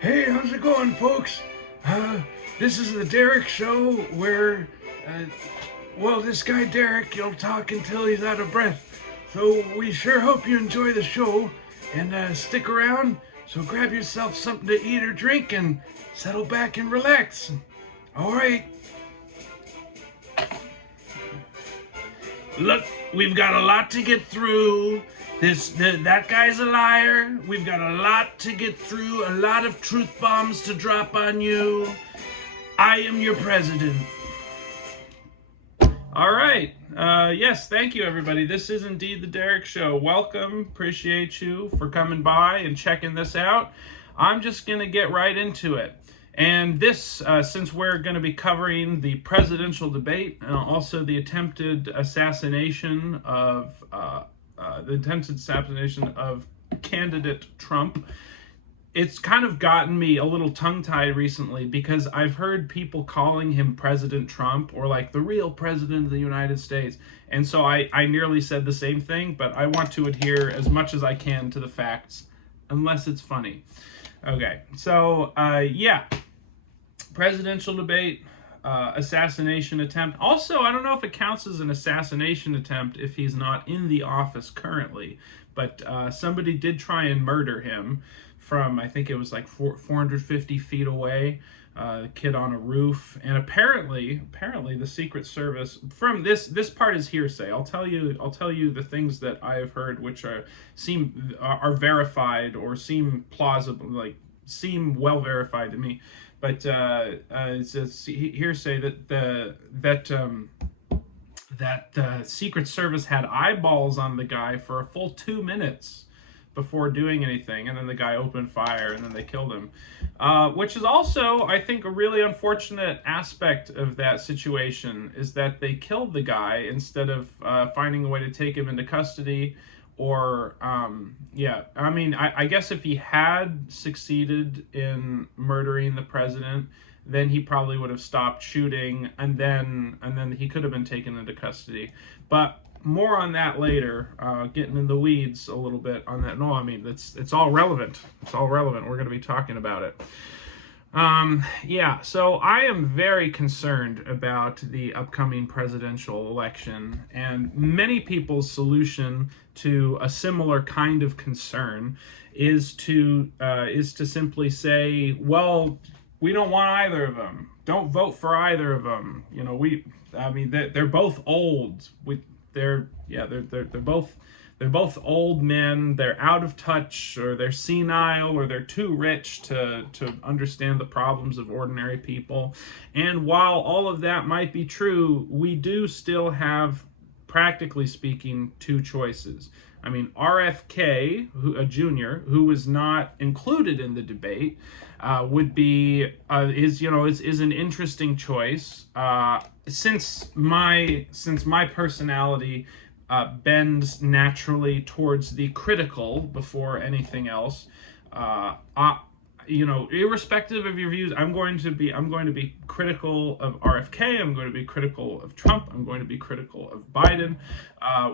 Hey, how's it going, folks? This is the Derek Show where, this guy Derek, he'll talk until he's out of breath. So we sure hope you enjoy the show and stick around. So grab yourself something to eat or drink and settle back and relax. All right. Look, we've got a lot to get through. That guy's a liar. We've got a lot to get through, a lot of truth bombs to drop on you. I am your president. All right. Yes, thank you, everybody. This is indeed the Derek Show. Welcome. Appreciate you for coming by and checking this out. I'm just going to get right into it. And this, since we're going to be covering the presidential debate and also the attempted assassination of candidate Trump, it's kind of gotten me a little tongue-tied recently because I've heard people calling him President Trump or like the real president of the United States. And so I nearly said the same thing, but I want to adhere as much as I can to the facts, unless it's funny. Okay, so yeah. Presidential debate, assassination attempt. Also, I don't know if it counts as an assassination attempt if he's not in the office currently, but somebody did try and murder him from, I think it was like 450 feet away, the kid on a roof. And apparently the Secret Service, from this part is hearsay. I'll tell you the things that I have heard, which are verified or seem plausible, like seem well verified to me. But it's hearsay that the Secret Service had eyeballs on the guy for a full 2 minutes before doing anything, and then the guy opened fire, and then they killed him. Which is also, I think, a really unfortunate aspect of that situation, is that they killed the guy instead of finding a way to take him into custody. Or, I guess if he had succeeded in murdering the president, then he probably would have stopped shooting, and then he could have been taken into custody. But more on that later, getting in the weeds a little bit on that. No, I mean, it's all relevant. It's all relevant. We're going to be talking about it. So I am very concerned about the upcoming presidential election, and many people's solution to a similar kind of concern is to simply say, well, we don't want either of them. Don't vote for either of them. You know, they're both old. They're both old men. They're out of touch, or they're senile, or they're too rich to understand the problems of ordinary people. And while all of that might be true, we do still have, practically speaking, two choices. I mean, RFK, a junior, who was not included in the debate, is an interesting choice. Since my personality bends naturally towards the critical before anything else, irrespective of your views, I'm going to be critical of RFK. I'm going to be critical of Trump. I'm going to be critical of Biden,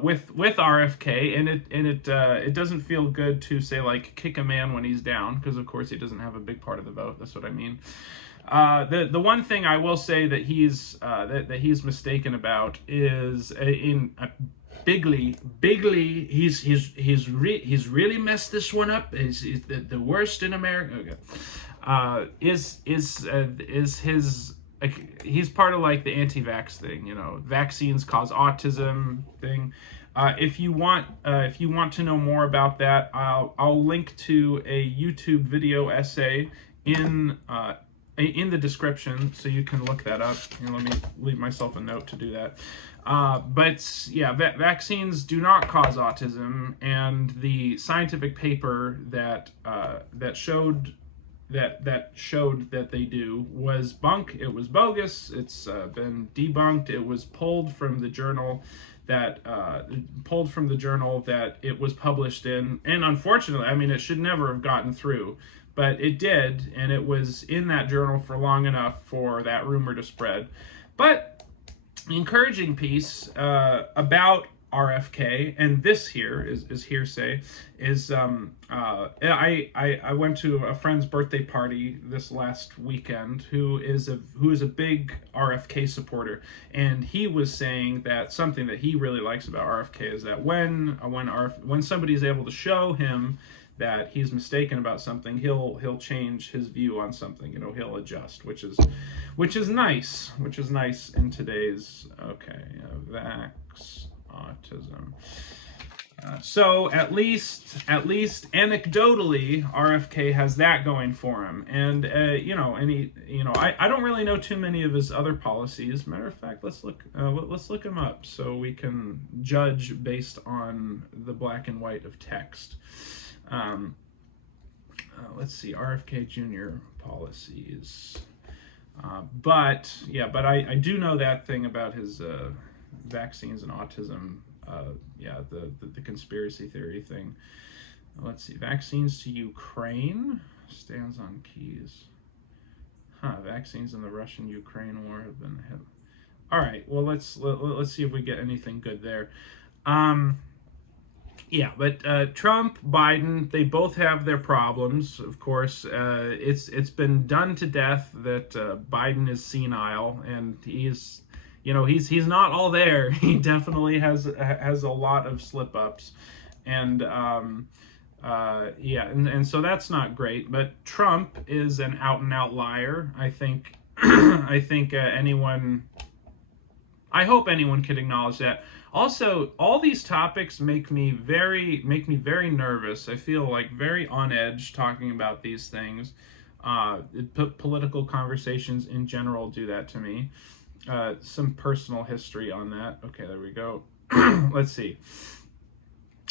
with RFK. And it doesn't feel good to say, like, kick a man when he's down, because of course he doesn't have a big part of the vote. That's what I mean. The one thing I will say that he's mistaken about is Bigly, he's really messed this one up. He's the worst in America. Okay. He's part of like the anti-vax thing, vaccines cause autism thing. If you want to know more about that, I'll link to a YouTube video essay in the description, so you can look that up. Let me leave myself a note to do that. But yeah, vaccines do not cause autism, and the scientific paper that showed that they do was bunk. It was bogus. It's been debunked. It was pulled from the journal that it was published in, and unfortunately, I mean, it should never have gotten through. But it did, and it was in that journal for long enough for that rumor to spread. But the encouraging piece about RFK, and this here is hearsay, is I went to a friend's birthday party this last weekend who is a big RFK supporter, and he was saying that something that he really likes about RFK is that when somebody is able to show him that he's mistaken about something, he'll change his view on something. He'll adjust, which is nice. Which is nice in today's vax autism. So at least anecdotally, RFK has that going for him, and I don't really know too many of his other policies. Matter of fact, let's look him up so we can judge based on the black and white of text. Let's see, RFK Jr. policies. But I do know that thing about his vaccines and autism. The conspiracy theory thing. Let's see, vaccines to Ukraine stands on keys. Vaccines in the Russian-Ukraine war have been hit. All right, well let's see if we get anything good there. But Trump, Biden, they both have their problems. Of course, it's been done to death that Biden is senile, and he's not all there. He definitely has a lot of slip ups, and so that's not great. But Trump is an out and out liar. I think I hope anyone could acknowledge that. Also, all these topics make me very nervous. I feel like very on edge talking about these things. Political conversations in general do that to me. Some personal history on that. Okay, there we go. Let's see.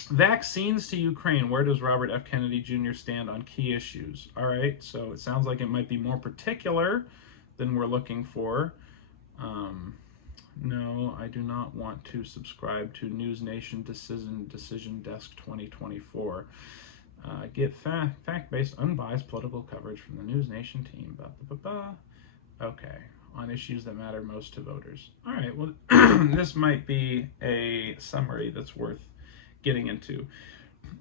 Vaccines to Ukraine. Where does Robert F. Kennedy Jr. stand on key issues? All right, so it sounds like it might be more particular than we're looking for. No, I do not want to subscribe to News Nation Decision Desk 2024. Get fact-based, unbiased political coverage from the News Nation team. Okay, on issues that matter most to voters. All right, well, this might be a summary that's worth getting into.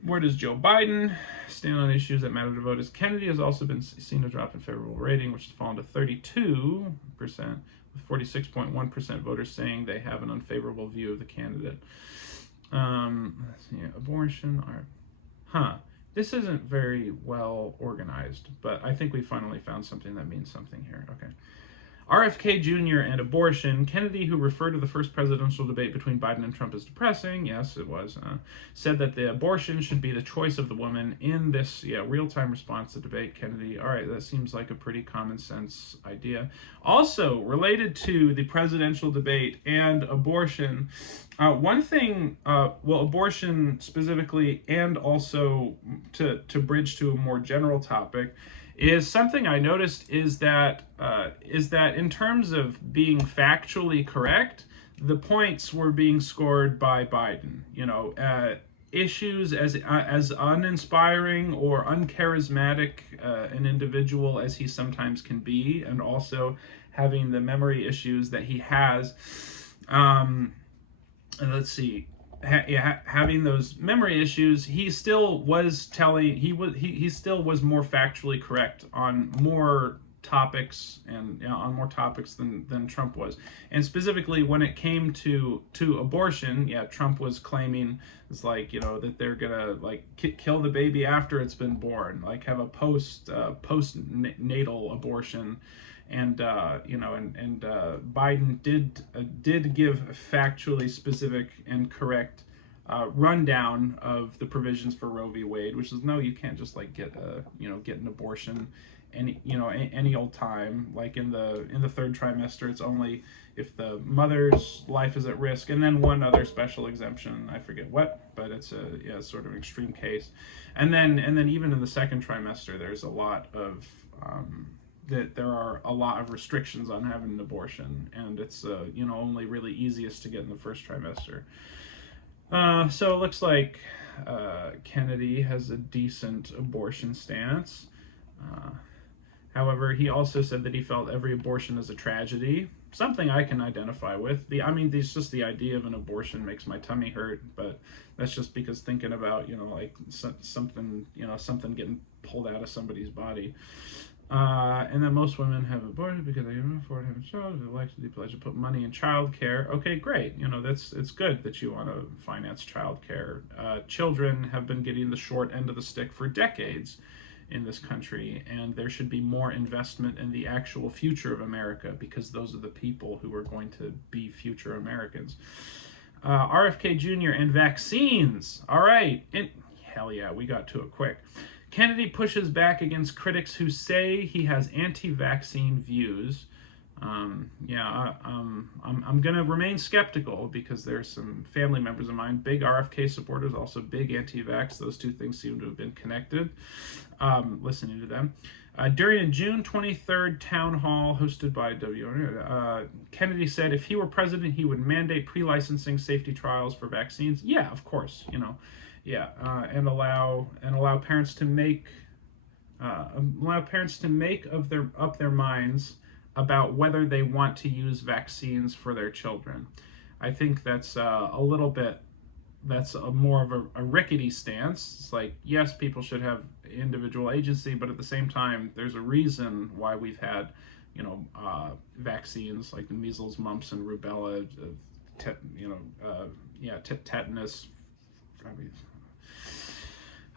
Where does Joe Biden stand on issues that matter to voters? Kennedy has also been seen to drop in favorable rating, which has fallen to 32%, with 46.1% voters saying they have an unfavorable view of the candidate. Let's see, abortion. This isn't very well organized, but I think we finally found something that means something here. Okay. RFK Jr. and abortion. Kennedy, who referred to the first presidential debate between Biden and Trump as depressing, yes, it was, said that the abortion should be the choice of the woman in this real-time response to debate. Kennedy, all right, that seems like a pretty common sense idea. Also, related to the presidential debate and abortion, one thing, abortion specifically, and also to bridge to a more general topic, is something I noticed is that in terms of being factually correct, the points were being scored by Biden. Issues as uninspiring or uncharismatic an individual as he sometimes can be, and also having the memory issues that he has. Let's see. Having those memory issues, he still was he still was more factually correct on more topics than Trump was. And specifically when it came to abortion, Trump was claiming it's like, that they're gonna like kill the baby after it's been born, like have a postnatal abortion. And Biden did give a factually specific and correct rundown of the provisions for Roe v. Wade, which is no, you can't just like get an abortion any old time. Like in the third trimester, it's only if the mother's life is at risk, and then one other special exemption, I forget what, but it's a sort of extreme case. And then even in the second trimester, there's a lot of there are a lot of restrictions on having an abortion, and it's only really easiest to get in the first trimester. So it looks like Kennedy has a decent abortion stance. However, he also said that he felt every abortion is a tragedy. something I can identify with. It's just the idea of an abortion makes my tummy hurt, but that's just because thinking about, like something, something getting pulled out of somebody's body. And then most women have aborted because they can afford having a child. They like to pledge to put money in child care. Okay, great. It's good that you want to finance child care. Children have been getting the short end of the stick for decades in this country, and there should be more investment in the actual future of America, because those are the people who are going to be future Americans. RFK Jr. and vaccines. All right. Hell yeah, we got to it quick. Kennedy pushes back against critics who say he has anti-vaccine views. I'm going to remain skeptical, because there's some family members of mine, big RFK supporters, also big anti-vax. Those two things seem to have been connected. Listening to them. During a June 23rd town hall hosted by Kennedy said if he were president, he would mandate pre-licensing safety trials for vaccines. Yeah, of course, and allow parents to make up their minds about whether they want to use vaccines for their children. I think that's more of a rickety stance. It's like, yes, people should have individual agency, but at the same time, there's a reason why we've had, vaccines like the measles, mumps, and rubella, tetanus,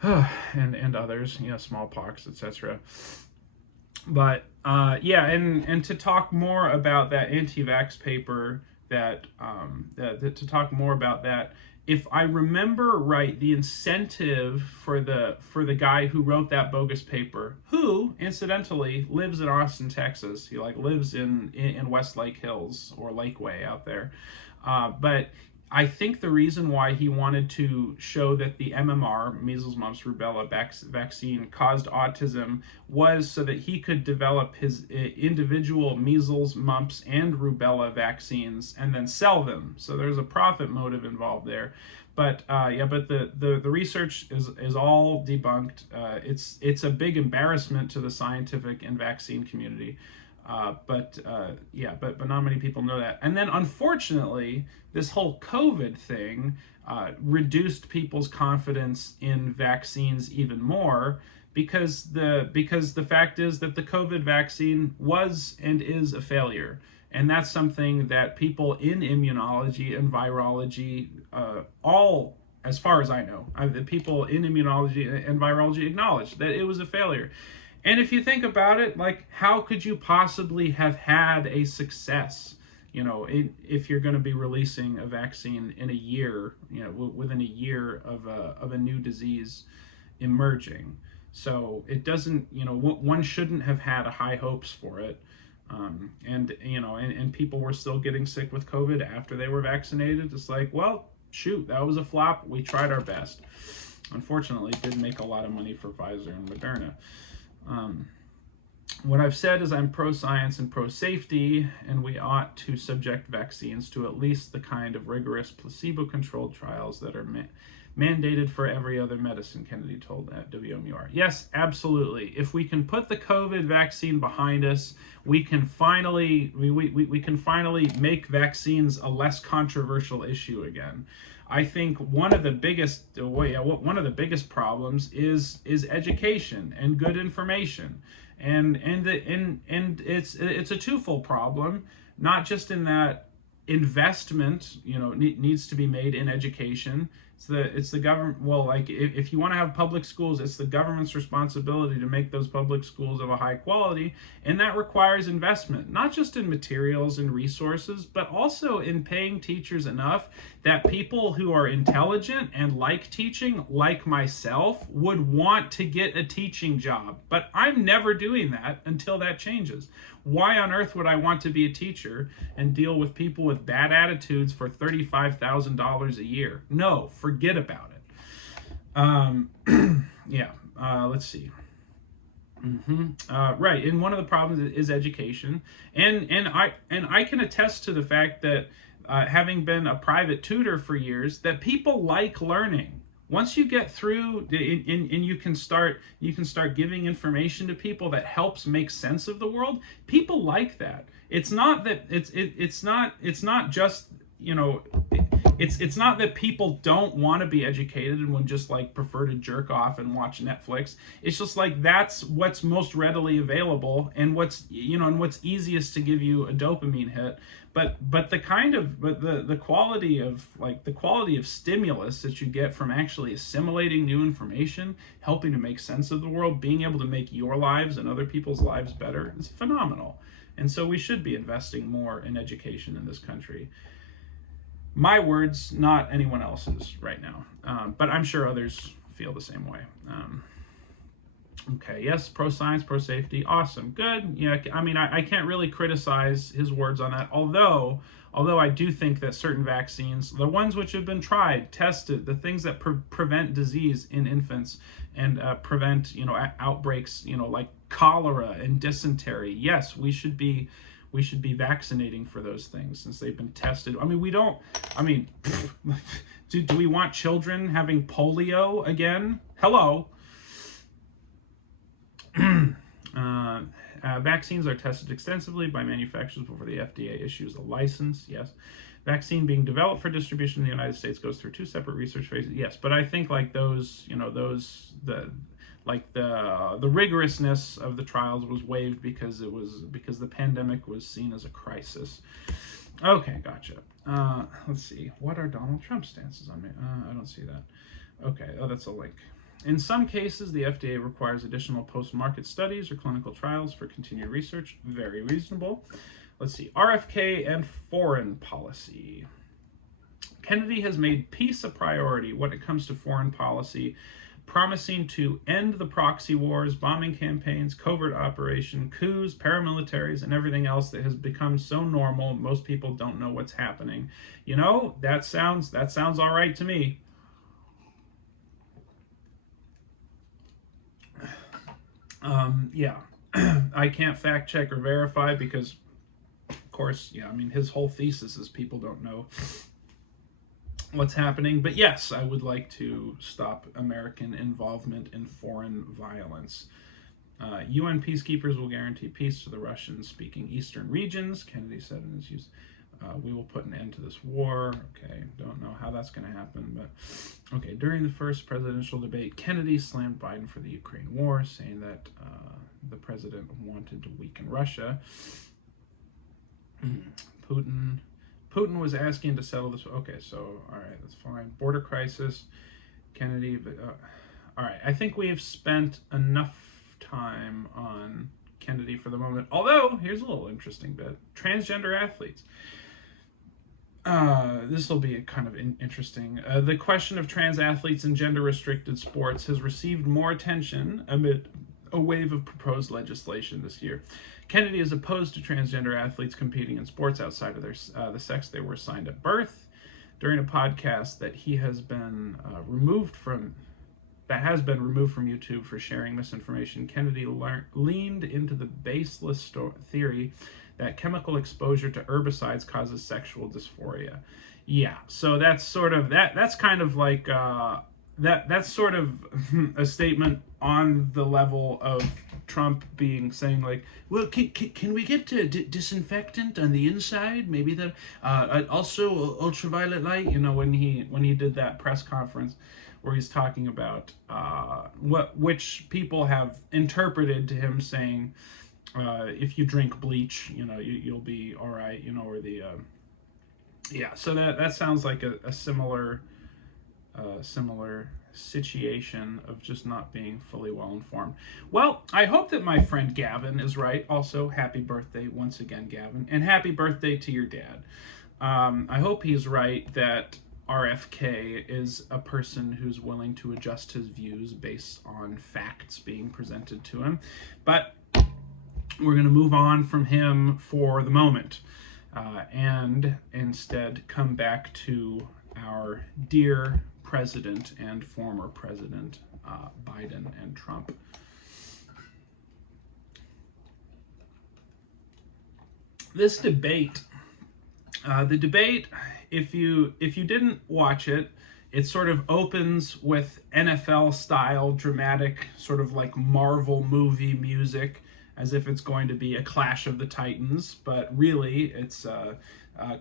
and others, smallpox, etc. But and to talk more about that anti-vax paper, to talk more about that. If I remember right, the incentive for the guy who wrote that bogus paper, who incidentally lives in Austin, Texas, he lives in Westlake Hills or Lakeway out there, but I think the reason why he wanted to show that the MMR, measles, mumps, rubella vaccine caused autism was so that he could develop his individual measles, mumps, and rubella vaccines and then sell them. So there's a profit motive involved there. But the research is all debunked. It's a big embarrassment to the scientific and vaccine community. But not many people know that. And then, unfortunately, this whole COVID thing reduced people's confidence in vaccines even more, because the fact is that the COVID vaccine was and is a failure. And that's something that people in immunology and virology, all, as far as I know, the people in immunology and virology acknowledge that it was a failure. And if you think about it, how could you possibly have had a success, if you're going to be releasing a vaccine in a year, within a year of a new disease emerging? So it doesn't, one shouldn't have had high hopes for it. And people were still getting sick with COVID after they were vaccinated. It's like, well, shoot, that was a flop. We tried our best. Unfortunately, it did make a lot of money for Pfizer and Moderna. What I've said is I'm pro-science and pro-safety, and we ought to subject vaccines to at least the kind of rigorous placebo-controlled trials that are mandated for every other medicine, Kennedy told at WMUR. Yes, absolutely. If we can put the COVID vaccine behind us, we can finally make vaccines a less controversial issue again. I think one of the biggest problems is education and good information, and it's a twofold problem, not just in that investment needs to be made in education. It's the government. Well, if you want to have public schools, it's the government's responsibility to make those public schools of a high quality, and that requires investment, not just in materials and resources, but also in paying teachers enough that people who are intelligent and like teaching, like myself, would want to get a teaching job. But I'm never doing that until that changes. Why on earth would I want to be a teacher and deal with people with bad attitudes for $35,000 a year? No, forget about it. Let's see. Right, and one of the problems is education, and I can attest to the fact that having been a private tutor for years, that people like learning. Once you get through and you can start giving information to people that helps make sense of the world, people like that. it's not that it's not just, you know, it's not that people don't want to be educated and would just like prefer to jerk off and watch Netflix. It's just like that's what's most readily available and what's, you know, and what's easiest to give you a dopamine hit. But the kind of the quality of stimulus that you get from actually assimilating new information, helping to make sense of the world, being able to make your lives and other people's lives better is phenomenal. And so we should be investing more in education in this country. My words, not anyone else's right now. But I'm sure others feel the same way. Okay, yes, pro-science, pro-safety, awesome, good. Yeah, I mean, I can't really criticize his words on that, although I do think that certain vaccines, the ones which have been tried, tested, the things that prevent disease in infants and prevent, you know, outbreaks, you know, like cholera and dysentery, yes, we should be vaccinating for those things since they've been tested. I mean, do we want children having polio again? Hello. Vaccines are tested extensively by manufacturers before the FDA issues a license. Yes. Vaccine being developed for distribution in the United States goes through 2 separate research phases. Yes, but I think like those, you know, the rigorousness of the trials was waived because the pandemic was seen as a crisis. Okay, gotcha. Let's see. What are Donald Trump's stances on me? I don't see that. Okay. Oh, that's a link. In some cases, the FDA requires additional post-market studies or clinical trials for continued research. Very reasonable. Let's see. RFK and foreign policy. Kennedy has made peace a priority when it comes to foreign policy, promising to end the proxy wars, bombing campaigns, covert operation, coups, paramilitaries, and everything else that has become so normal most people don't know what's happening. You know, that sounds all right to me. Yeah, I can't fact check or verify because, of course, yeah, I mean, his whole thesis is people don't know what's happening. But yes, I would like to stop American involvement in foreign violence. UN peacekeepers will guarantee peace to the Russian-speaking eastern regions, Kennedy said in his use. We will put an end to this war. Okay, don't know how that's going to happen, but okay. During the first presidential debate, Kennedy slammed Biden for the Ukraine war, saying that the president wanted to weaken Russia. Putin was asking to settle this. Okay, so all right, that's fine. Border crisis, Kennedy. All right, I think we've spent enough time on Kennedy for the moment. Although, here's a little interesting bit: transgender athletes. This will be kind of interesting. The question of trans athletes in gender-restricted sports has received more attention amid a wave of proposed legislation this year. Kennedy is opposed to transgender athletes competing in sports outside of the sex they were assigned at birth. During a podcast that has been removed from YouTube for sharing misinformation, Kennedy leaned into the baseless theory that chemical exposure to herbicides causes sexual dysphoria. Yeah, so that's sort of that's kind of like that's sort of a statement on the level of Trump saying like, well, can we get disinfectant on the inside? Maybe that also ultraviolet light. You know, when he did that press conference where he's talking about which people have interpreted to him saying, if you drink bleach, you know, you'll be all right, you know, or the yeah. So that sounds like a similar situation of just not being fully well informed. Well, I hope that my friend Gavin is right. Also, happy birthday once again, Gavin, and happy birthday to your dad. I hope he's right that RFK is a person who's willing to adjust his views based on facts being presented to him. But we're going to move on from him for the moment and instead come back to our dear president and former president Biden and Trump. This debate, the debate, if you didn't watch it, it sort of opens with NFL style dramatic, sort of like Marvel movie music. as if it's going to be a clash of the titans, but really it's a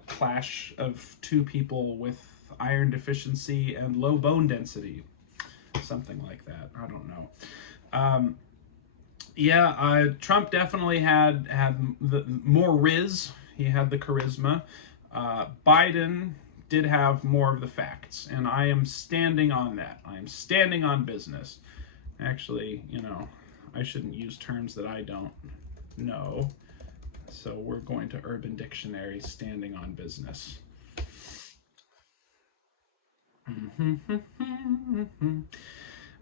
clash of two people with iron deficiency and low bone density, something like that. I don't know. Trump definitely had the more riz. He had the charisma. Biden did have more of the facts, and I am standing on that. I am standing on business. Actually, I shouldn't use terms that I don't know. So we're going to Urban Dictionary, standing on business.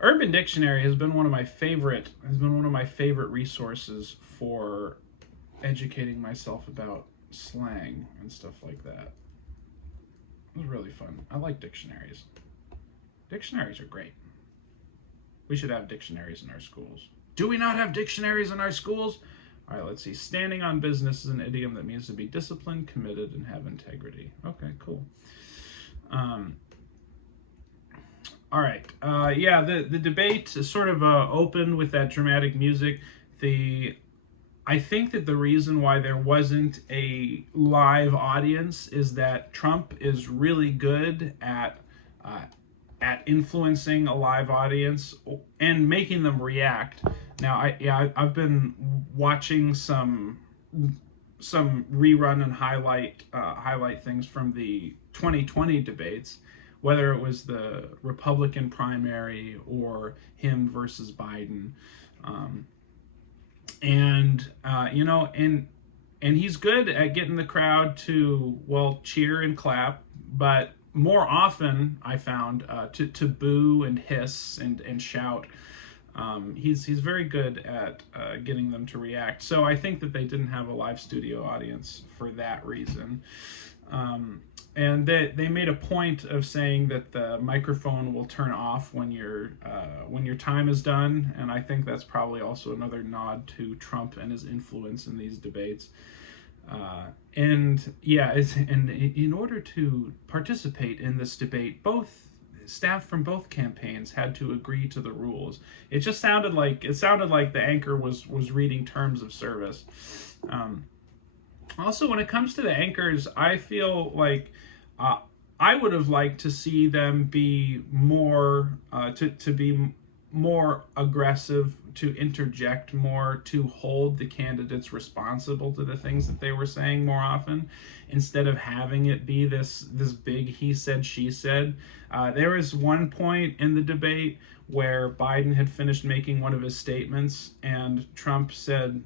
Urban Dictionary has been one of my favorite resources for educating myself about slang and stuff like that. It was really fun. I like dictionaries. Dictionaries are great. We should have dictionaries in our schools. Do we not have dictionaries in our schools? All right, let's see. Standing on business is an idiom that means to be disciplined, committed, and have integrity. Okay, cool. All right. The debate is sort of opened with that dramatic music. I think that the reason why there wasn't a live audience is that Trump is really good at influencing a live audience and making them react. Now, I've been watching some rerun and highlight things from the 2020 debates, whether it was the Republican primary or him versus Biden. And he's good at getting the crowd to, well, cheer and clap, but more often I found to boo and hiss and shout. He's very good at getting them to react. So I think that they didn't have a live studio audience for that reason. And they made a point of saying that the microphone will turn off when your time is done, and I think that's probably also another nod to Trump and his influence in these debates. And in order to participate in this debate, both staff from both campaigns had to agree to the rules. It just sounded like the anchor was reading terms of service. Also, when it comes to the anchors, I feel like I would have liked to see them be more to be more aggressive, to interject more, to hold the candidates responsible to the things that they were saying more often, instead of having it be this big he said, she said. There was one point in the debate where Biden had finished making one of his statements, and Trump said,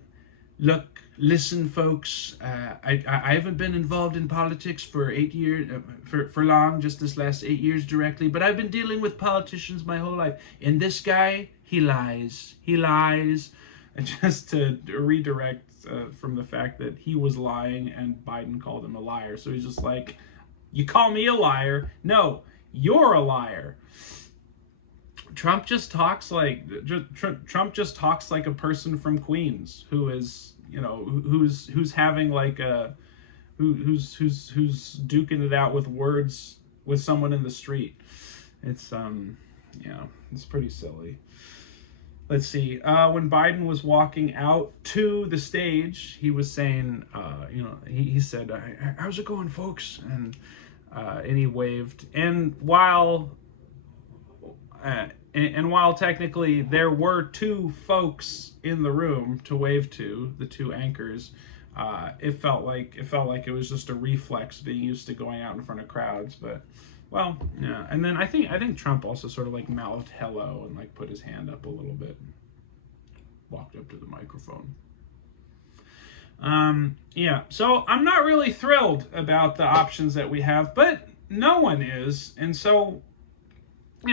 "Look, listen, folks, I haven't been involved in politics for 8 years, for long, just this last 8 years directly, but I've been dealing with politicians my whole life. And this guy, he lies. And just to redirect from the fact that he was lying and Biden called him a liar. So he's just like, you call me a liar? No, you're a liar. Trump just talks like a person from Queens who is, who's having like who's duking it out with words with someone in the street. It's it's pretty silly. Let's see. When Biden was walking out to the stage, he was saying, he said, "How's it going, folks?" And he waved. And while technically there were two folks in the room to wave to, the two anchors, it felt like it was just a reflex being used to going out in front of crowds. But well, yeah. And then I think Trump also sort of like mouthed hello and like put his hand up a little bit, walked up to the microphone. So I'm not really thrilled about the options that we have, but no one is, and so we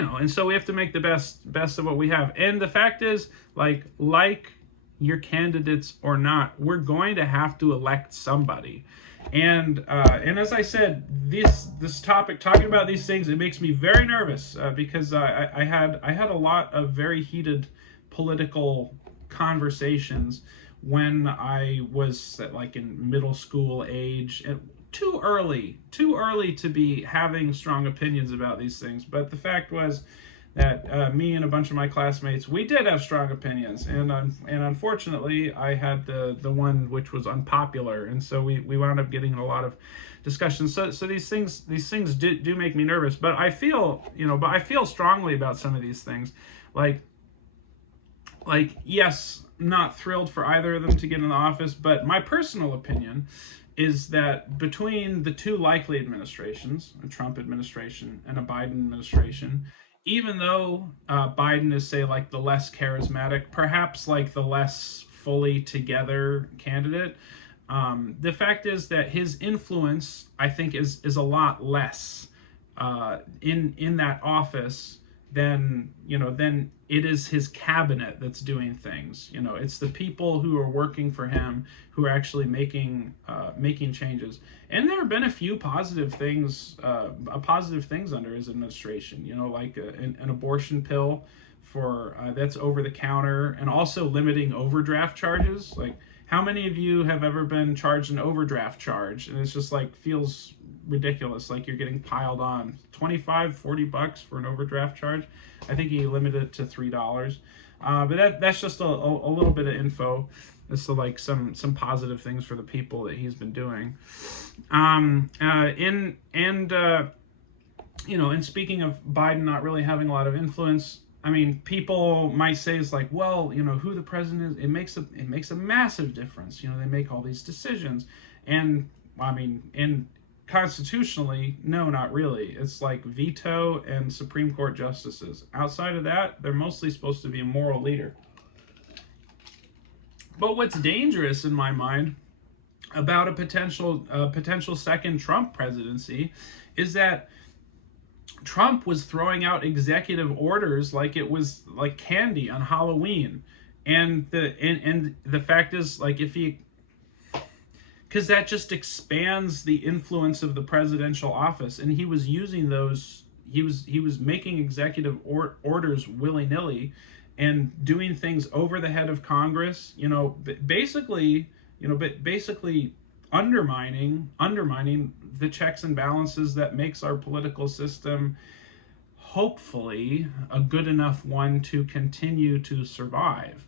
have to make the best of what we have. And the fact is, like your candidates or not, we're going to have to elect somebody. And as I said, this topic, talking about these things, it makes me very nervous because I had a lot of very heated political conversations when I was like in middle school age. And too early to be having strong opinions about these things. But the fact was, that me and a bunch of my classmates, we did have strong opinions, and unfortunately I had the one which was unpopular, and so we wound up getting in a lot of discussions. So these things do make me nervous, but I feel I feel strongly about some of these things, like yes, not thrilled for either of them to get in the office, but my personal opinion is that between the two likely administrations, a Trump administration and a Biden administration, even though Biden is, say, like the less charismatic, perhaps like the less fully together candidate, the fact is that his influence, I think, is a lot less in that office than it is his cabinet that's doing things. It's the people who are working for him who are actually making changes. And there have been a few positive things under his administration. Like an abortion pill for that's over the counter, and also limiting overdraft charges. Like, how many of you have ever been charged an overdraft charge and it's just like feels ridiculous, like you're getting piled on $25-$40 for an overdraft charge? I think he limited it to $3. But that's just a little bit of info as to like some positive things for the people that he's been doing. And speaking of Biden not really having a lot of influence, I mean, people might say it's like, well, who the president is, it makes a massive difference. They make all these decisions, and I mean, constitutionally, no, not really. It's like veto and Supreme Court justices. Outside of that, they're mostly supposed to be a moral leader. But what's dangerous in my mind about a potential second Trump presidency is that Trump was throwing out executive orders like it was like candy on Halloween, and the fact is, like, because that just expands the influence of the presidential office, and he was using those. He was making executive orders willy-nilly, and doing things over the head of Congress. Basically undermining the checks and balances that makes our political system hopefully a good enough one to continue to survive.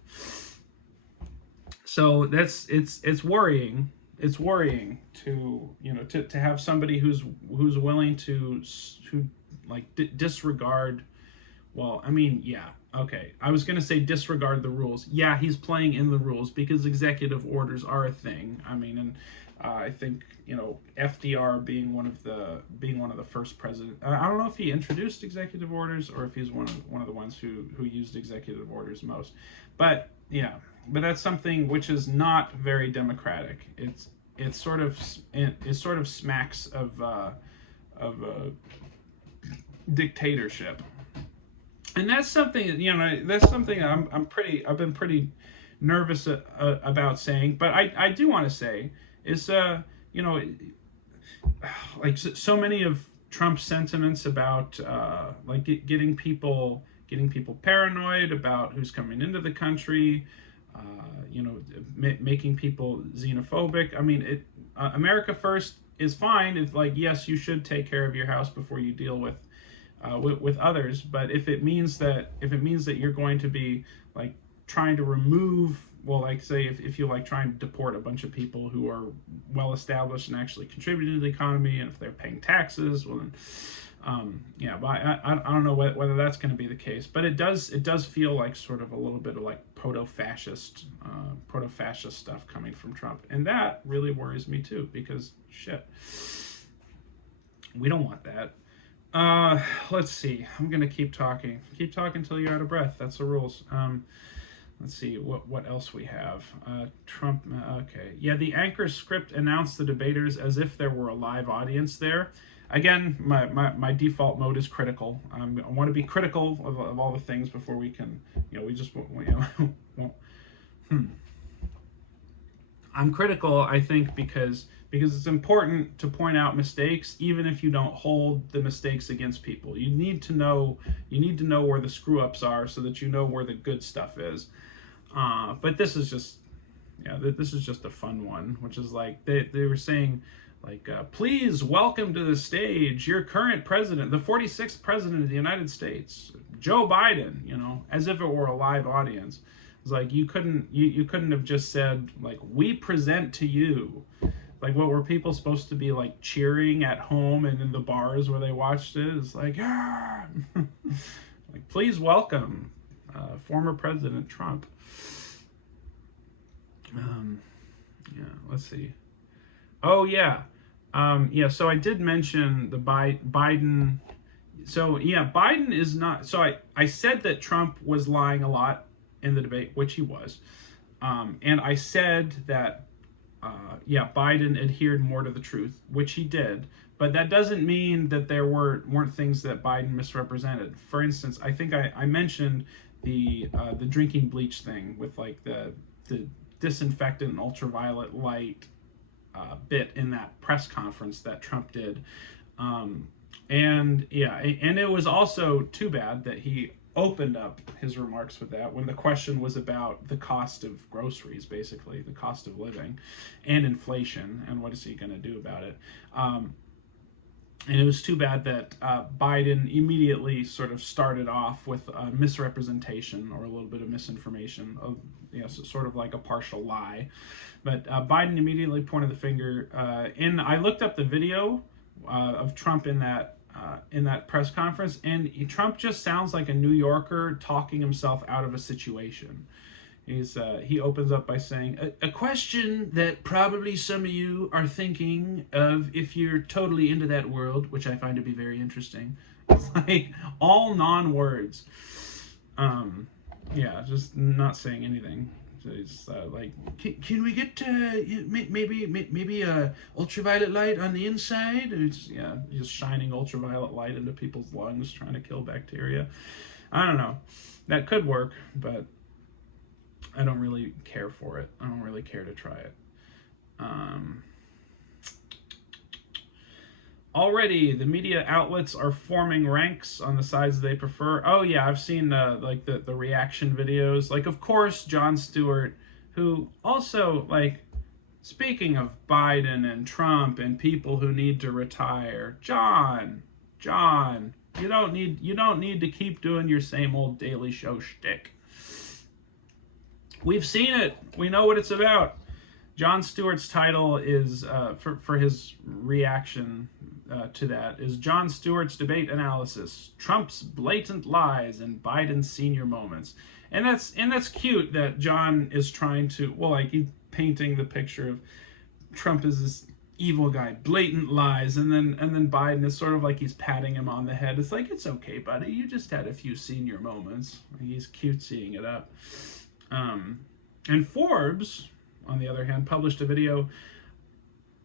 So it's worrying. It's worrying to have somebody who's willing to disregard. Well, I mean, yeah, okay. I was going to say disregard the rules. Yeah, he's playing in the rules because executive orders are a thing. I mean, and I think FDR being one of the first president. I don't know if he introduced executive orders or if he's one of the ones who used executive orders most. But yeah, but that's something which is not very democratic. It sort of smacks of a dictatorship. And that's something I've been pretty nervous about saying, but I do want to say is like so many of Trump's sentiments about getting people paranoid about who's coming into the country, making people xenophobic. I mean, America first is fine. If, like, yes, you should take care of your house before you deal with others, but if it means that you're going to be like trying to remove, well, like, say if you like trying to deport a bunch of people who are well established and actually contributing to the economy, and if they're paying taxes, well then but I don't know whether that's going to be the case, but it does feel like sort of a little bit of like proto-fascist stuff coming from Trump, and that really worries me too, because shit, we don't want that. Let's see. I'm gonna keep talking until you're out of breath. That's the rules. Let's see what else we have. Trump. Okay. Yeah, the anchor script announced the debaters as if there were a live audience there. Again, my default mode is critical. I want to be critical of all the things before we can. We just won't. I'm critical, I think, because it's important to point out mistakes, even if you don't hold the mistakes against people. You need to know where the screw ups are so that you know where the good stuff is. But this is just a fun one, which is like they were saying, like, please welcome to the stage your current president, the 46th president of the United States, Joe Biden, as if it were a live audience. It's like you couldn't have just said like, we present to you. Like, what were people supposed to be like cheering at home and in the bars where they watched it? It's like, ah! Like, please welcome former President Trump. Yeah, let's see. Oh yeah, yeah. So I did mention the Biden. So yeah, Biden is not. So I said that Trump was lying a lot in the debate, which he was, and I said that yeah, Biden adhered more to the truth, which he did. But that doesn't mean that there weren't things that Biden misrepresented. For instance, I think I mentioned the drinking bleach thing with like the disinfectant and ultraviolet light bit in that press conference that Trump did. And yeah, and it was also too bad that he opened up his remarks with that when the question was about the cost of groceries, basically the cost of living and inflation, and what is he going to do about it. And it was too bad that Biden immediately sort of started off with a misrepresentation or a little bit of misinformation, of sort of like a partial lie. But Biden immediately pointed the finger. And I looked up the video of Trump in that press conference, and Trump just sounds like a New Yorker talking himself out of a situation. He opens up by saying, a question that probably some of you are thinking of if you're totally into that world, which I find to be very interesting. It's like all non-words. Yeah, just not saying anything. So it's like, can we get maybe ultraviolet light on the inside? It's, yeah, just shining ultraviolet light into people's lungs, trying to kill bacteria. I don't know. That could work, but I don't really care for it. I don't really care to try it. Already, the media outlets are forming ranks on the sides they prefer. Oh yeah, I've seen like the reaction videos. Like, of course, Jon Stewart, who also, like, speaking of Biden and Trump and people who need to retire, John, you don't need to keep doing your same old Daily Show shtick. We've seen it. We know what it's about. Jon Stewart's title is, for his reaction to that, is Jon Stewart's Debate Analysis: Trump's Blatant Lies and Biden's Senior Moments. And that's cute that John is trying to, well, like, he's painting the picture of Trump as this evil guy, blatant lies, and then Biden is sort of like he's patting him on the head. It's like, it's okay, buddy. You just had a few senior moments. He's cute-seeing it up. And Forbes, on the other hand, published a video.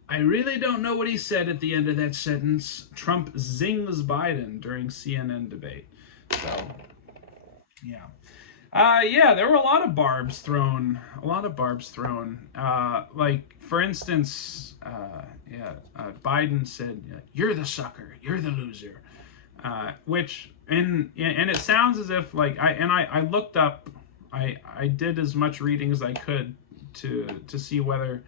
I really don't know what he said at the end of that sentence. Trump zings Biden during CNN debate. So, yeah. Yeah, there were a lot of barbs thrown. Like, for instance, Biden said, "You're the sucker. You're the loser," which and it sounds as if, like, I looked up. I did as much reading as I could to see whether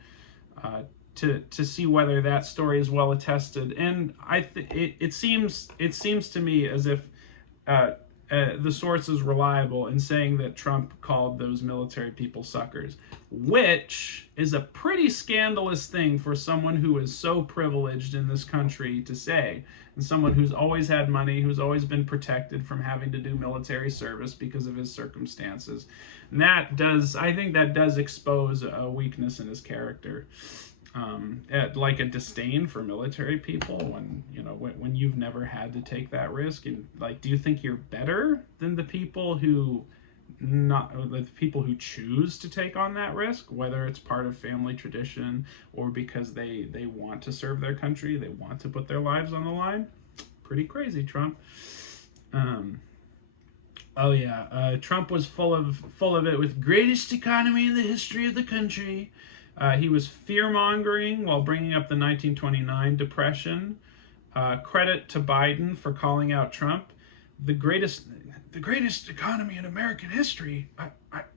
to see whether that story is well attested, and it seems to me as if the source is reliable in saying that Trump called those military people suckers, which is a pretty scandalous thing for someone who is so privileged in this country to say, and someone who's always had money, who's always been protected from having to do military service because of his circumstances. And I think that does expose a weakness in his character. Like a disdain for military people when you've never had to take that risk, and like, do you think you're better than the people who choose to take on that risk, whether it's part of family tradition or because they want to serve their country, they want to put their lives on the line? Pretty crazy, Trump. Trump was full of it with greatest economy in the history of the country. He was fear-mongering while bringing up the 1929 Depression. Credit to Biden for calling out Trump. The greatest economy in American history.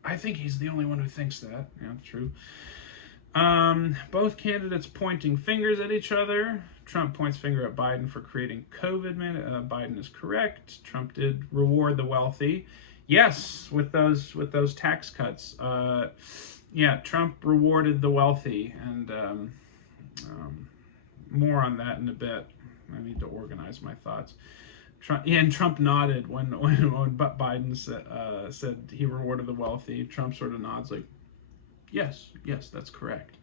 I think he's the only one who thinks that. Yeah, true. Both candidates pointing fingers at each other. Trump points finger at Biden for creating COVID. Biden is correct. Trump did reward the wealthy. Yes, with those tax cuts. Yeah, Trump rewarded the wealthy, and more on that in a bit. I need to organize my thoughts. And Trump nodded when Biden said he rewarded the wealthy. Trump sort of nods like, yes, that's correct.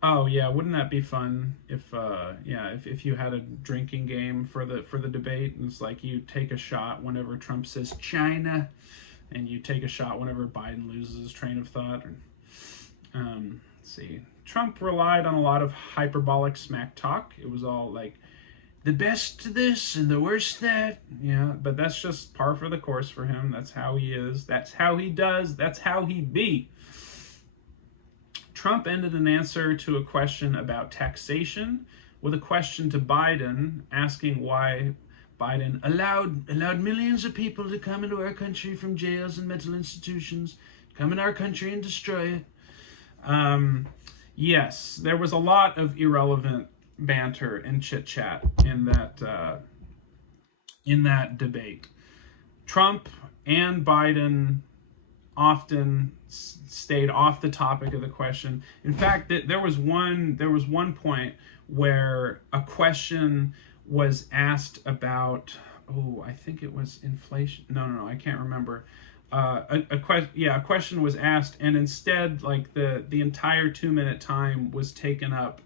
Oh yeah, wouldn't that be fun if you had a drinking game for the debate, and it's like you take a shot whenever Trump says China, and you take a shot whenever Biden loses his train of thought. Let's see. Trump relied on a lot of hyperbolic smack talk. It was all like, the best this and the worst that. Yeah, but that's just par for the course for him. That's how he is. That's how he does. That's how he be. Trump ended an answer to a question about taxation with a question to Biden, asking why Biden allowed millions of people to come into our country from jails and mental institutions, come in our country and destroy it. Yes, there was a lot of irrelevant banter and chit chat in that debate. Trump and Biden often stayed off the topic of the question. In fact, there was one point where a question was asked about, I think it was inflation. No, I can't remember. A question was asked, and instead, like the entire 2-minute time was taken up,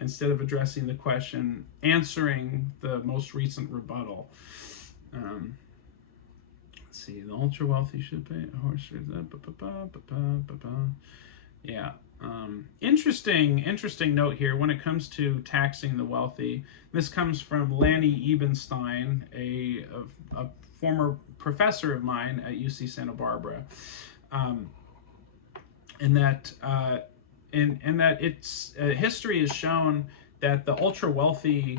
instead of addressing the question, answering the most recent rebuttal. Let's see, the ultra wealthy should pay a horse. Yeah. Interesting note here when it comes to taxing the wealthy. This comes from Lanny Ebenstein, a former professor of mine at UC Santa Barbara, in that it's history has shown that the ultra wealthy,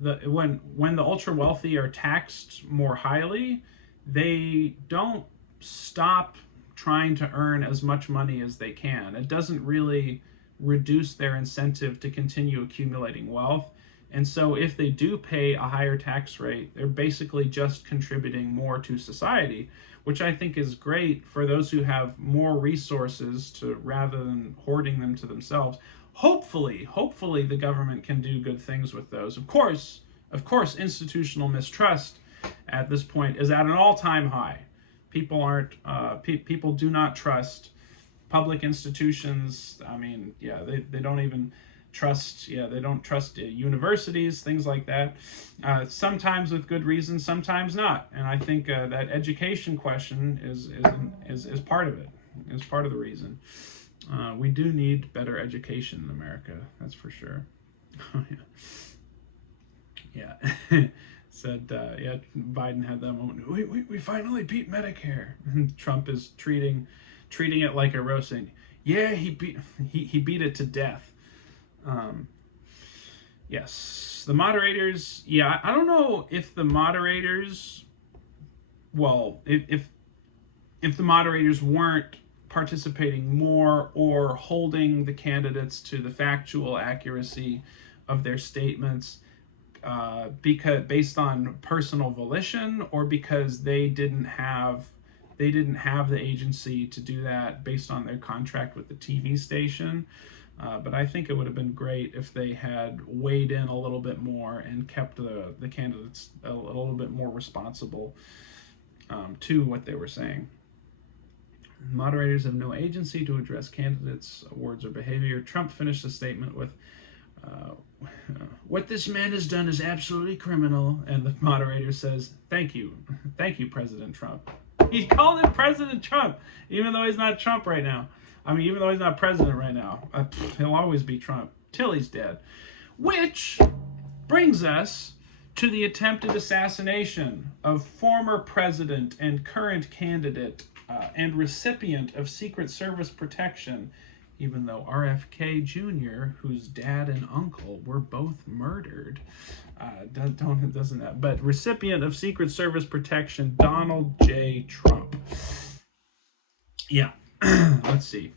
when the ultra wealthy are taxed more highly, they don't stop trying to earn as much money as they can. It doesn't really reduce their incentive to continue accumulating wealth. And so if they do pay a higher tax rate, they're basically just contributing more to society, which I think is great for those who have more resources rather than hoarding them to themselves. Hopefully the government can do good things with those. Of course, institutional mistrust at this point is at an all-time high. People do not trust public institutions. I mean, they don't even trust. They don't trust universities, things like that. Sometimes with good reason, sometimes not. And I think that education question is part of it. Is part of the reason. We do need better education in America. That's for sure. Yeah. Said, Biden had that moment. We finally beat Medicare. Trump is treating it like a roasting. Yeah, he beat it to death. Yes, the moderators. Yeah, I don't know if the moderators. Well, if the moderators weren't participating more or holding the candidates to the factual accuracy of their statements, because based on personal volition, or because they didn't have the agency to do that based on their contract with the TV station. But I think it would have been great if they had weighed in a little bit more and kept the candidates a little bit more responsible to what they were saying. Moderators have no agency to address candidates' words or behavior. Trump finished the statement with, what this man has done is absolutely criminal. And the moderator says, thank you, President Trump. He called him President Trump, even though he's not Trump right now. I mean, even though he's not president right now. He'll always be Trump till he's dead. Which brings us to the attempted assassination of former president and current candidate and recipient of Secret Service protection, even though RFK Jr., whose dad and uncle were both murdered, but recipient of Secret Service protection, Donald J. Trump. Yeah. Let's see.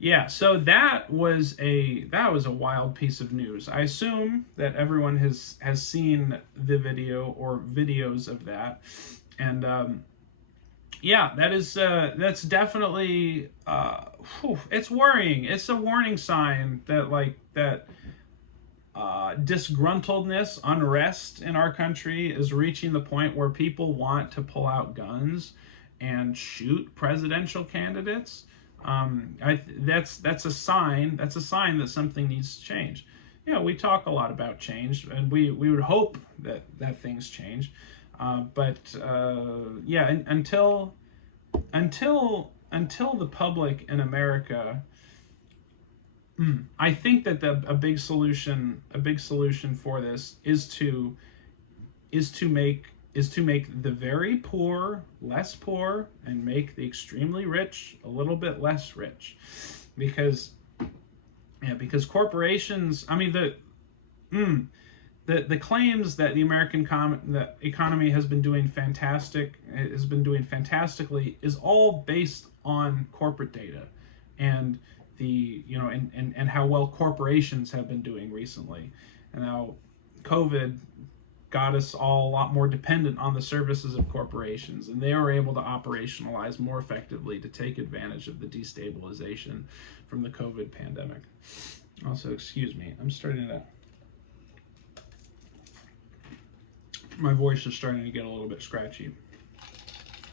Yeah, so that was a wild piece of news. I assume that everyone has seen the video or videos of that, and yeah, that's definitely it's worrying. It's a warning sign that disgruntledness, unrest in our country is reaching the point where people want to pull out guns and shoot presidential candidates. That's a sign. That's a sign that something needs to change. We talk a lot about change, and we would hope that things change. But yeah, until the public in America, I think that a big solution for this is to make the very poor less poor and make the extremely rich a little bit less rich, because corporations. I mean the claims that the economy has been doing fantastically is all based on corporate data, and and how well corporations have been doing recently, and how COVID got us all a lot more dependent on the services of corporations, and they were able to operationalize more effectively to take advantage of the destabilization from the COVID pandemic. Also, excuse me, my voice is starting to get a little bit scratchy.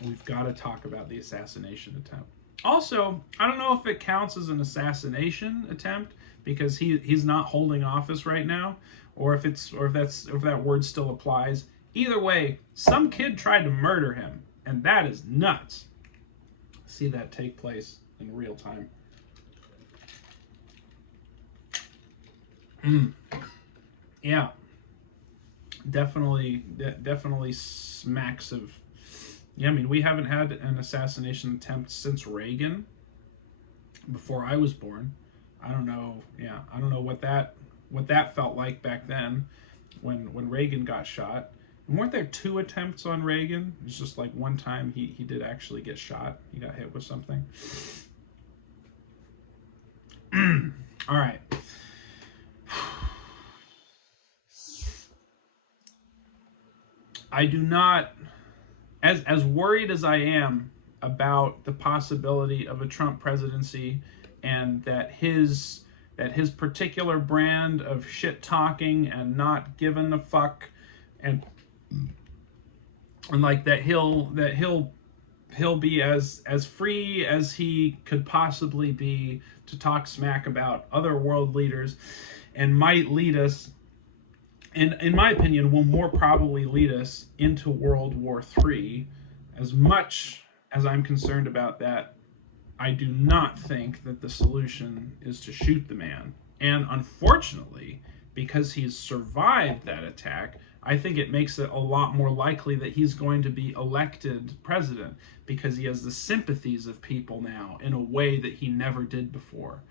We've got to talk about the assassination attempt. Also, I don't know if it counts as an assassination attempt because he's not holding office right now, or if that word still applies. Either way, some kid tried to murder him, and that is nuts. See that take place in real time. Yeah, definitely smacks of. Yeah, I mean, we haven't had an assassination attempt since Reagan, before I was born. I don't know. Yeah, I don't know what that felt like back then, when Reagan got shot. And weren't there 2 attempts on Reagan? It was just like one time he did actually get shot. He got hit with something. All right. I do not, as worried as I am about the possibility of a Trump presidency, and that his particular brand of shit talking and not giving a fuck, and like that he'll be as free as he could possibly be to talk smack about other world leaders, and might lead us, and in my opinion will more probably lead us into World War III. As much as I'm concerned about that, I do not think that the solution is to shoot the man. And unfortunately, because he's survived that attack, I think it makes it a lot more likely that he's going to be elected president, because he has the sympathies of people now in a way that he never did before.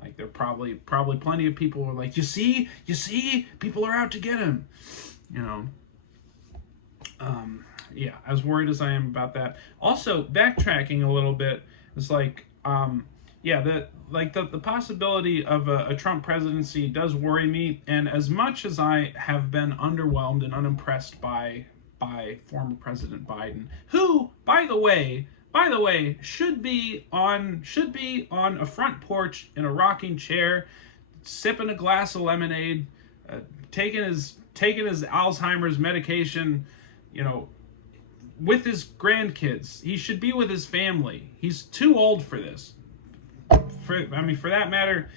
Like, there are probably plenty of people who are like, you see, people are out to get him. Yeah, as worried as I am about that. Also, backtracking a little bit, it's like, the possibility of a Trump presidency does worry me. And as much as I have been underwhelmed and unimpressed by former President Biden, who, by the way, should be on a front porch in a rocking chair, sipping a glass of lemonade, taking his Alzheimer's medication, with his grandkids. He should be with his family. He's too old for this. For that matter,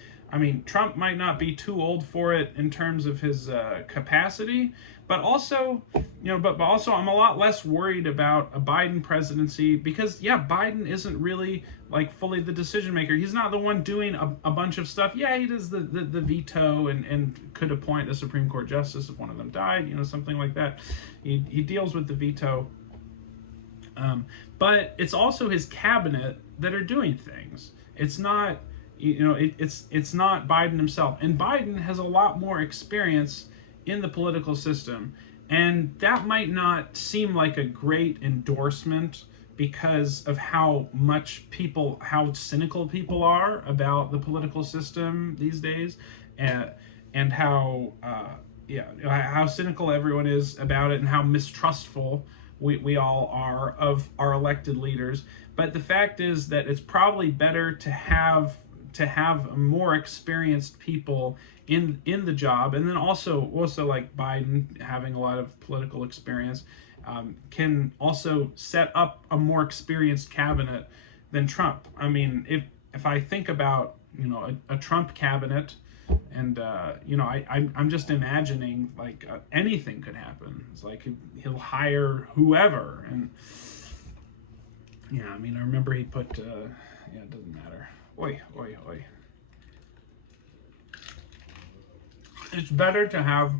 Trump might not be too old for it in terms of his capacity, but also, I'm a lot less worried about a Biden presidency, because Biden isn't really like fully the decision maker. He's not the one doing a bunch of stuff. Yeah, he does the veto and could appoint a Supreme Court justice if one of them died, something like that. He deals with the veto. But it's also his cabinet that are doing things. It's not, it's not Biden himself. And Biden has a lot more experience in the political system, and that might not seem like a great endorsement because of how cynical people are about the political system these days, and how how cynical everyone is about it, and how mistrustful we all are of our elected leaders. But the fact is that it's probably better to have more experienced people in the job, and then also like Biden having a lot of political experience, can also set up a more experienced cabinet than Trump. I mean, if I think about a Trump cabinet, and I'm just imagining like anything could happen. It's like he'll hire whoever, and I mean, I remember he put it doesn't matter. Oi, oi, oi. It's better to have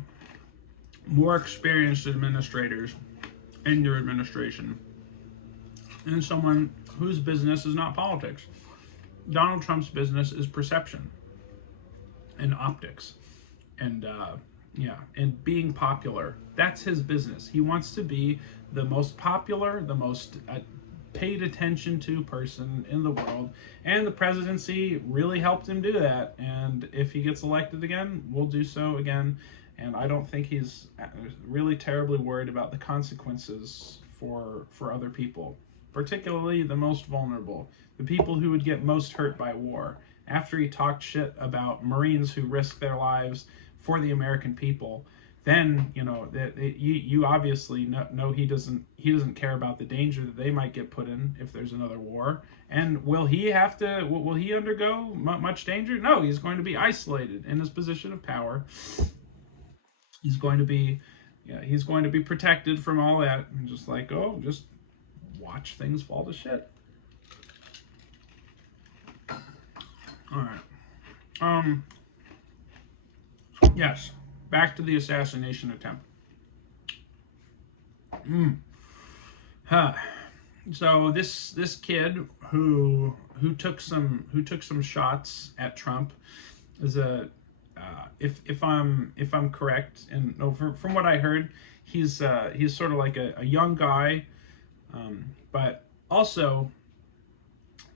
more experienced administrators in your administration than someone whose business is not politics. Donald Trump's business is perception and optics, and and being popular. That's his business. He wants to be the most popular, the most paid attention to person in the world, and the presidency really helped him do that. And if he gets elected again, we'll do so again. And I don't think he's really terribly worried about the consequences for other people, particularly the most vulnerable, the people who would get most hurt by war. After he talked shit about Marines who risked their lives for the American people, then you obviously know he doesn't care about the danger that they might get put in if there's another war. And will he undergo much danger? No, he's going to be isolated in his position of power. He's going to be protected from all that, and just watch things fall to shit. All right. Yes. Back to the assassination attempt. So this kid who took some shots at Trump is if I'm correct, and no, from what I heard, he's sort of like a young guy, but also,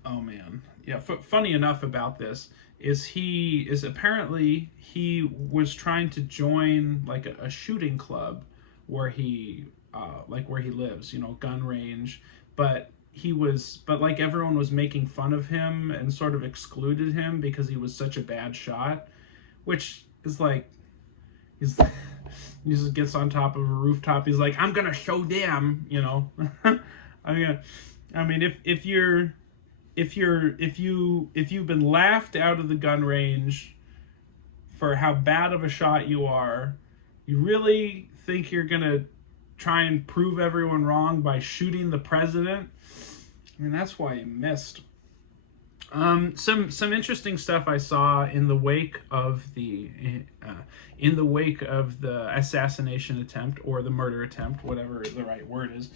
oh man, yeah. Funny enough about this is apparently he was trying to join like a shooting club where he lives, gun range, but like everyone was making fun of him and sort of excluded him because he was such a bad shot, which is like he just gets on top of a rooftop. He's like, I'm gonna show them, I mean, if you've been laughed out of the gun range for how bad of a shot you are, you really think you're gonna try and prove everyone wrong by shooting the president? I mean, that's why you missed. Some interesting stuff I saw in the wake of the assassination attempt, or the murder attempt, whatever the right word is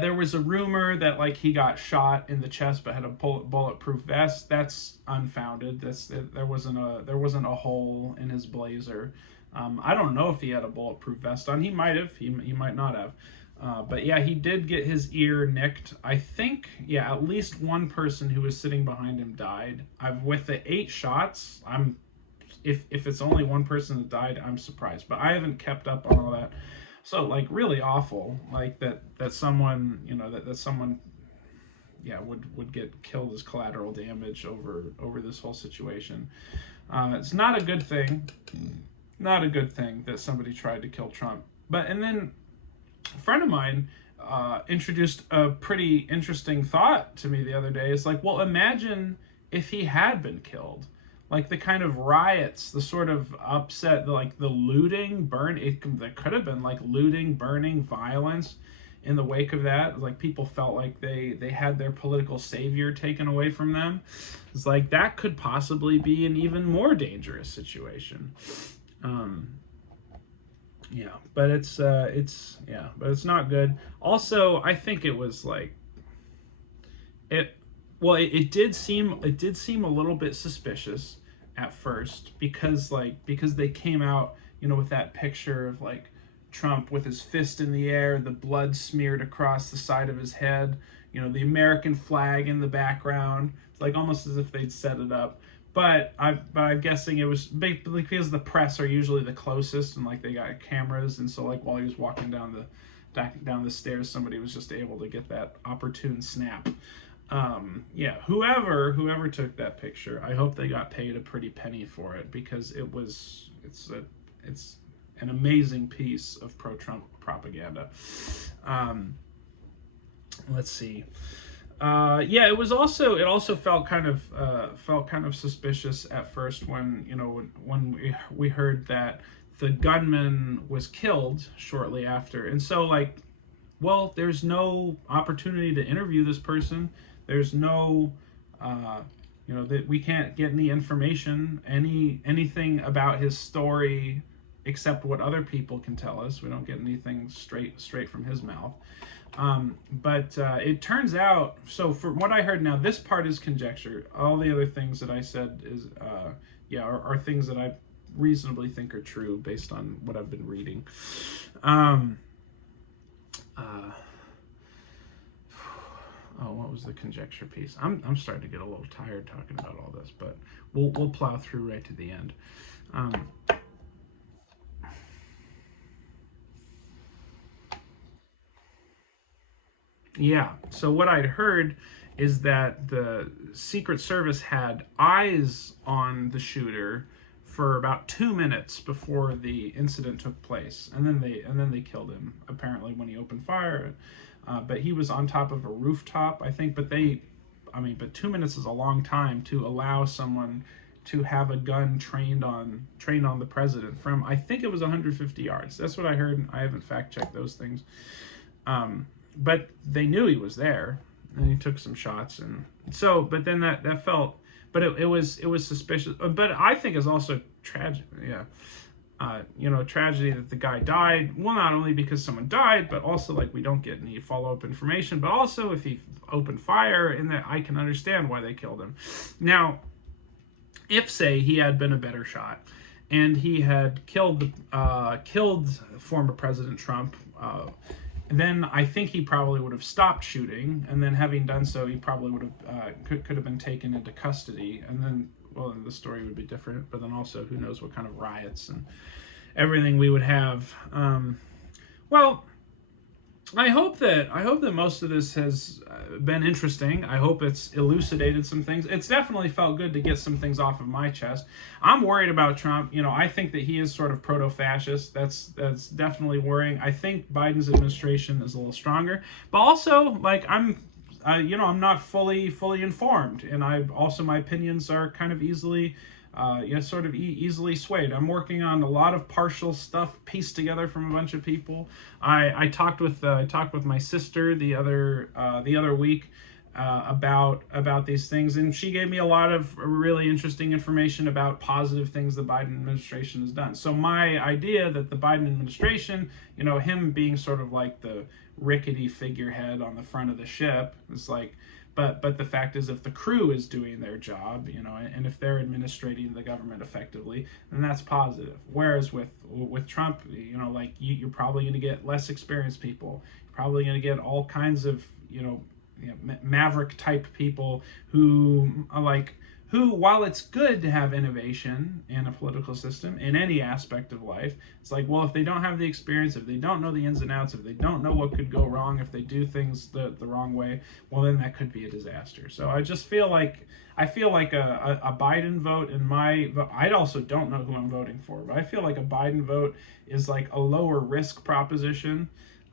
there was a rumor that like he got shot in the chest but had a bulletproof vest. That's unfounded. There wasn't a hole in his blazer. I don't know if he had a bulletproof vest on. He might have. He might not have. But yeah, he did get his ear nicked. I think, at least one person who was sitting behind him died. With the 8 shots, if it's only one person that died, I'm surprised. But I haven't kept up on all that. So like really awful, like that someone that someone would get killed as collateral damage over this whole situation. It's not a good thing. Not a good thing that somebody tried to kill Trump. And then a friend of mine introduced a pretty interesting thought to me the other day. It's like, well, imagine if he had been killed. Like the kind of riots, the sort of upset, the looting, there could have been like looting, burning, violence in the wake of that. Like people felt like they had their political savior taken away from them. It's like that could possibly be an even more dangerous situation. But it's not good. Also, I think it was like it did seem a little bit suspicious at first because they came out, with that picture of like Trump with his fist in the air, the blood smeared across the side of his head, the American flag in the background. It's like almost as if they'd set it up. But I'm guessing it was because the press are usually the closest, and like they got cameras, and so like while he was walking down the stairs, somebody was just able to get that opportune snap. Yeah, whoever took that picture, I hope they got paid a pretty penny for it, because it's an amazing piece of pro-Trump propaganda. Let's see. Yeah, it also felt kind of suspicious at first when when we heard that the gunman was killed shortly after, and so like, well, there's no opportunity to interview this person. There's no, that we can't get any information, anything about his story except what other people can tell us. We don't get anything straight from his mouth. But it turns out, so from what I heard, now this part is conjecture. All the other things that I said is, are things that I reasonably think are true based on what I've been reading. What was the conjecture piece? I'm starting to get a little tired talking about all this, but we'll plow through right to the end. Yeah, so what I'd heard is that the Secret Service had eyes on the shooter for about 2 minutes before the incident took place, and then they killed him, apparently, when he opened fire. But he was on top of a rooftop, I think. But 2 minutes is a long time to allow someone to have a gun trained on the president from, I think it was 150 yards. That's what I heard. I haven't fact checked those things. But they knew he was there, and he took some shots, and so. But then that felt, but it was suspicious. But I think it's also tragic. Yeah. Tragedy that the guy died. Well, not only because someone died, but also like we don't get any follow-up information. But also, if he opened fire, in that I can understand why they killed him. Now, if say he had been a better shot, and he had killed former President Trump, then I think he probably would have stopped shooting, and then having done so, he probably would have could have been taken into custody, and then. Well, the story would be different, but then also who knows what kind of riots and everything we would have. Well, I hope that most of this has been interesting. I hope it's elucidated some things. It's definitely felt good to get some things off of my chest. I'm worried about Trump. I think that he is sort of proto-fascist. That's definitely worrying. I think Biden's administration is a little stronger, but also like I'm not fully informed, and my opinions are kind of easily, easily swayed. I'm working on a lot of partial stuff pieced together from a bunch of people. I talked with my sister the other week about these things, and she gave me a lot of really interesting information about positive things the Biden administration has done. So my idea that the Biden administration, him being sort of like the rickety figurehead on the front of the ship, is like, but the fact is, if the crew is doing their job, and if they're administrating the government effectively, then that's positive. Whereas with Trump, you're probably going to get less experienced people. You're probably going to get all kinds of maverick type people who, while it's good to have innovation in a political system in any aspect of life, it's like, well, if they don't have the experience, if they don't know the ins and outs, if they don't know what could go wrong, if they do things the wrong way, well, then that could be a disaster. So I just feel like a Biden vote I also don't know who I'm voting for, but I feel like a Biden vote is like a lower risk proposition.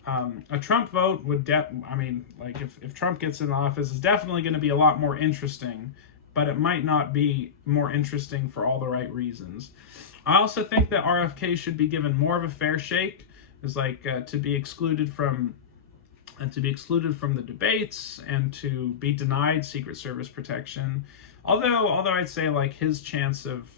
A Trump vote would if Trump gets in office, it's definitely going to be a lot more interesting, but it might not be more interesting for all the right reasons. I also think that RFK should be given more of a fair shake. It's like to be excluded from the debates, and to be denied Secret Service protection. Although I'd say like his chance of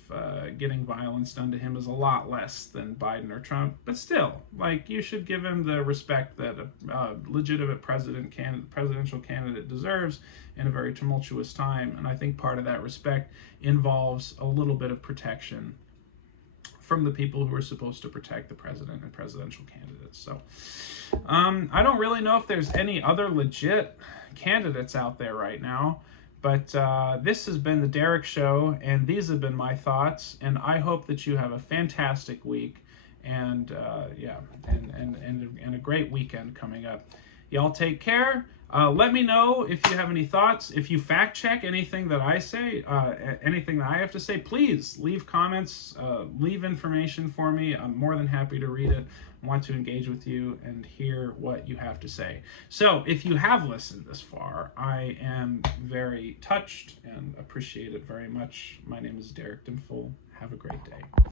getting violence done to him is a lot less than Biden or Trump, but still, like, you should give him the respect that a legitimate presidential candidate deserves in a very tumultuous time. And I think part of that respect involves a little bit of protection from the people who are supposed to protect the president and presidential candidates. So I don't really know if there's any other legit candidates out there right now. But this has been the Derek Show, and these have been my thoughts. And I hope that you have a fantastic week, and and a great weekend coming up. Y'all take care. Let me know if you have any thoughts. If you fact check anything that I say, anything that I have to say, please leave comments, leave information for me. I'm more than happy to read it. I want to engage with you and hear what you have to say. So if you have listened this far, I am very touched and appreciate it very much. My name is Derek Dimful. Have a great day.